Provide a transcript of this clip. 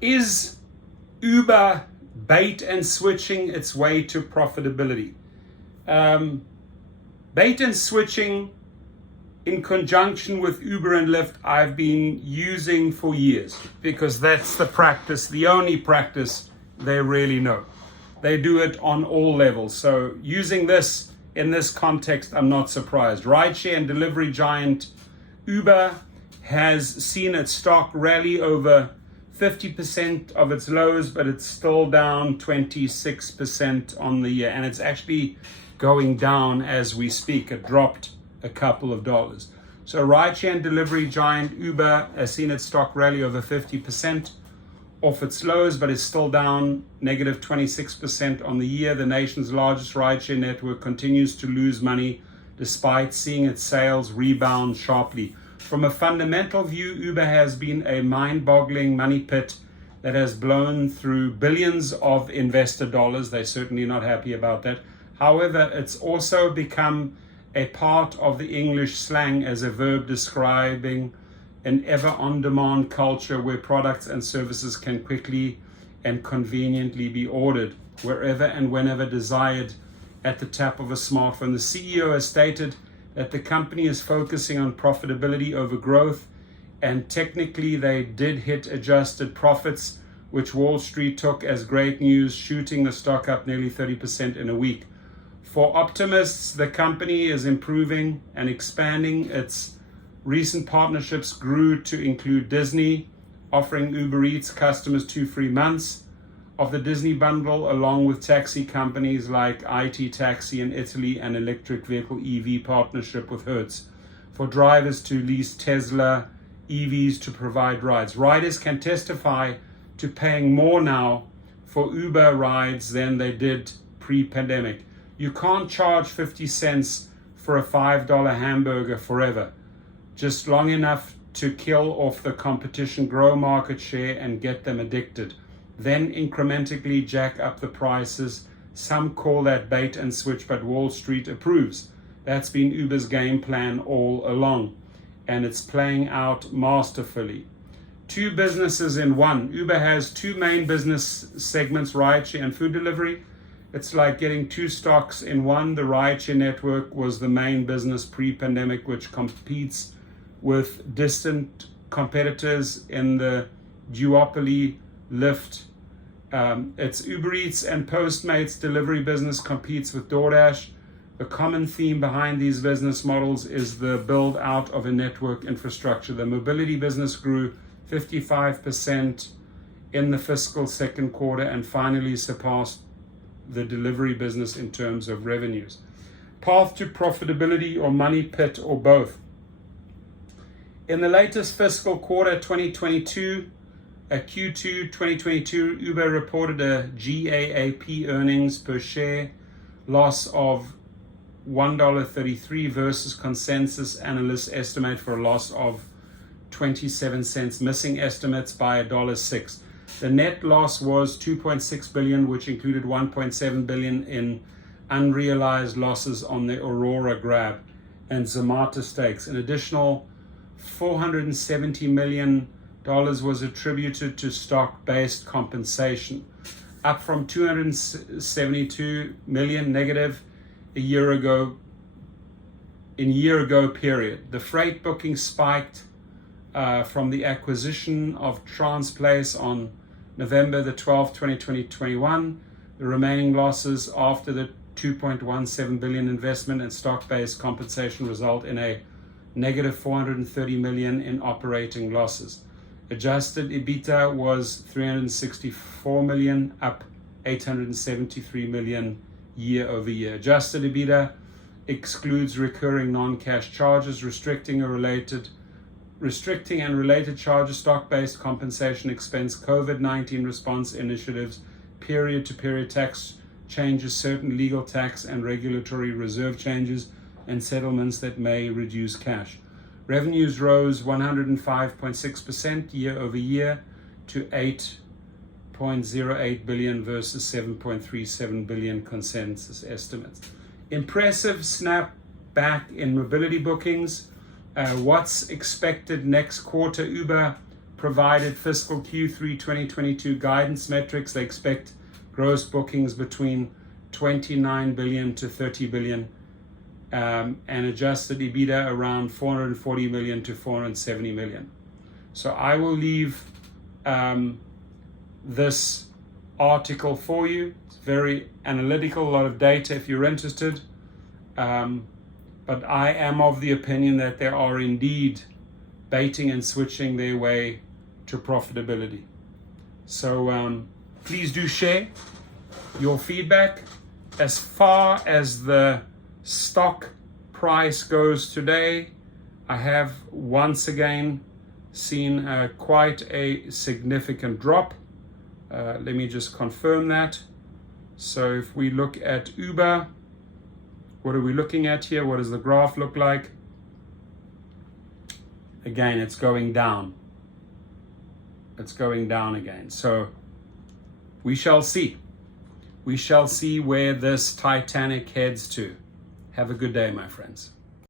Is Uber bait and switching its way to profitability? Bait and switching in conjunction with Uber and Lyft I've been using for years because that's the practice, the only practice they really know. They do it on all levels. So using this in this context, I'm not surprised. Rideshare and delivery giant Uber has seen its stock rally over 50% of its lows, but it's still down 26% on the year. And it's actually going down as we speak. It dropped a couple of dollars. So rideshare and delivery giant Uber has seen its stock rally over 50% off its lows, but it's still down negative 26% on the year. The nation's largest rideshare network continues to lose money despite seeing its sales rebound sharply. From a fundamental view, Uber has been a mind-boggling money pit that has blown through billions of investor dollars. They're certainly not happy about that. However, it's also become a part of the English slang as a verb describing an ever-on-demand culture where products and services can quickly and conveniently be ordered wherever and whenever desired at the tap of a smartphone. The CEO has stated that the company is focusing on profitability over growth, and technically they did hit adjusted profits, which Wall Street took as great news, shooting the stock up nearly 30% in a week. For optimists, the company is improving and expanding. Its recent partnerships grew to include Disney, offering Uber Eats customers 2 free months of the Disney bundle, along with taxi companies like IT Taxi in Italy and electric vehicle EV partnership with Hertz for drivers to lease Tesla EVs to provide rides. Riders can testify to paying more now for Uber rides than they did pre-pandemic. You can't charge 50 cents for a $5 hamburger forever, just long enough to kill off the competition, grow market share, and get them addicted. Then incrementally jack up the prices. Some call that bait and switch, but Wall Street approves. That's been Uber's game plan all along, and it's playing out masterfully. Two businesses in one. Uber has two main business segments, rideshare and food delivery. It's like getting two stocks in one. The rideshare network was the main business pre-pandemic, which competes with distant competitors in the duopoly Lyft. Its Uber Eats and Postmates delivery business competes with DoorDash. The common theme behind these business models is the build out of a network infrastructure. The mobility business grew 55% in the fiscal second quarter and finally surpassed the delivery business in terms of revenues. Path to profitability or money pit or both. In the latest fiscal quarter 2022, Q2 2022, Uber reported a GAAP earnings per share loss of $1.33 versus consensus analysts estimate for a loss of 27 cents, missing estimates by $1.06. The net loss was $2.6 billion, which included $1.7 billion in unrealized losses on the Aurora grab and Zomato stakes. An additional $470 million was attributed to stock-based compensation, up from $272 million negative a year ago period. The freight booking spiked from the acquisition of Transplace on November the 12th, 2021. The remaining losses after the $2.17 billion investment in stock-based compensation result in a negative $430 million in operating losses. Adjusted EBITDA was $364 million, up $873 million year over year. Adjusted EBITDA excludes recurring non-cash charges, restricting and related charges, stock-based compensation expense, COVID-19 response initiatives, period-to-period tax changes, certain legal tax and regulatory reserve changes, and settlements that may reduce cash. Revenues rose 105.6% year over year to $8.08 billion versus $7.37 billion consensus estimates. Impressive snap back in mobility bookings. What's expected next quarter? Uber provided fiscal Q3 2022 guidance metrics. They expect gross bookings between 29 billion to 30 billion, and adjusted EBITDA around 440 million to 470 million. So I will leave this article for you. It's very analytical, a lot of data if you're interested. But I am of the opinion that they are indeed baiting and switching their way to profitability. So please do share your feedback. As far as the stock price goes today, I have once again seen quite a significant drop. Let me just confirm that. So if we look at Uber, what are we looking at here? What does the graph look like? Again, it's going down. It's going down again. So we shall see. We shall see where this Titanic heads to. Have a good day, my friends.